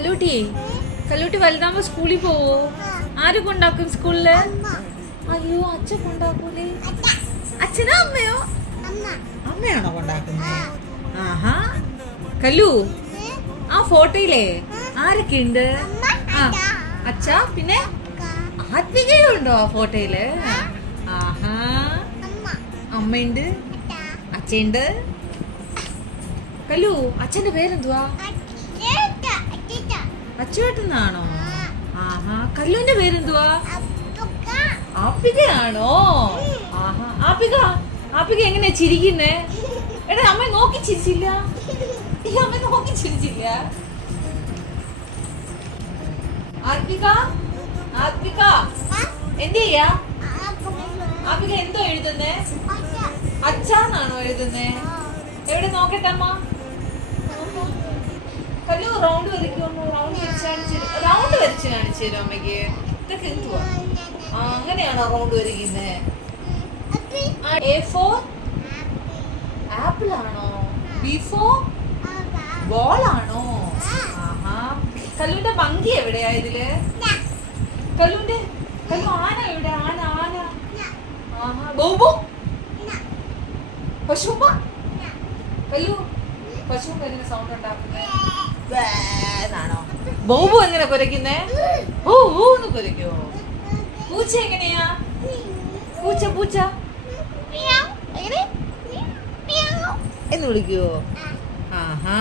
കല്ലൂട്ടി കല്ലൂട്ടി വലുതാകുമ്പോ സ്കൂളിൽ പോവോ? ആര് കൊണ്ടാക്കും സ്കൂളില്? അയ്യോ അച്ഛൻ കൊണ്ടാക്കൂലേ? അച്ഛനോ അമ്മയോ? അമ്മയാണോ കൊണ്ടാക്കുന്നത്? ആഹാ കല്ലു, ആ ഫോട്ടോയിലേ ആരൊക്കെ ഉണ്ട്? ആ അച്ഛ, പിന്നെ ആത്മികയുണ്ടോ ആ ഫോട്ടോയില്? ആഹാ, അമ്മയുണ്ട്, അച്ഛയുണ്ട്. കല്ലു, അച്ഛന്റെ പേരെന്തുവാ? അച്ചുവേട്ടനാണോ? ആഹാ, കല്ലുവിന്റെ പേരെന്തുവാ? ആപ്പികയാണോ? ആഹാ, ആപ്പിക ആപ്പിക എങ്ങനെയാ ചിരിക്കുന്നേ? എടാ അമ്മ നോക്കി ചിരിച്ചില്ല, ഈ അമ്മ നോക്കി ചിരിച്ചില്ല. ആത്മിക, ആത്മിക എന്ത് ചെയ്യാ? ആപ്പിക എന്തോ എഴുതുന്നേ? അച്ഛാന്നാണോ എഴുതുന്നേ? എവിടെ നോക്കട്ടെ അമ്മ. കല്ലു റൗണ്ട് വരയ്ക്കുമോ? റൗണ്ട് വരച്ച് കാണിച്ചു തരും അമ്മയ്ക്ക്. ഇതൊക്കെ എന്തുവാ? അങ്ങനെയാണോ റൗണ്ട് വരയ്ക്കുന്നേ? A for ആപ്പിൾ ആണോ? B for ബോൾ ആണോ? ആഹാ, കല്ലുവിന്റെ ഭംഗി എവിടെയാ ഇതില്? കല്ലു ആന എവിടെ? ആന ആന. ആഹാ, ബോബു പശുമ്പ. കല്ലു, പശുമ്പ എങ്ങനെ സൗണ്ട് ഉണ്ടാക്കുന്നേ? ാണോ? ബോബു എങ്ങനെ കുരയ്ക്കുന്നേ? ഊന്ന് കുരയ്ക്കോ? പൂച്ച എങ്ങനെയാ? പൂച്ച പൂച്ച എന്ന് വിളിക്കുവോ? ആഹാ.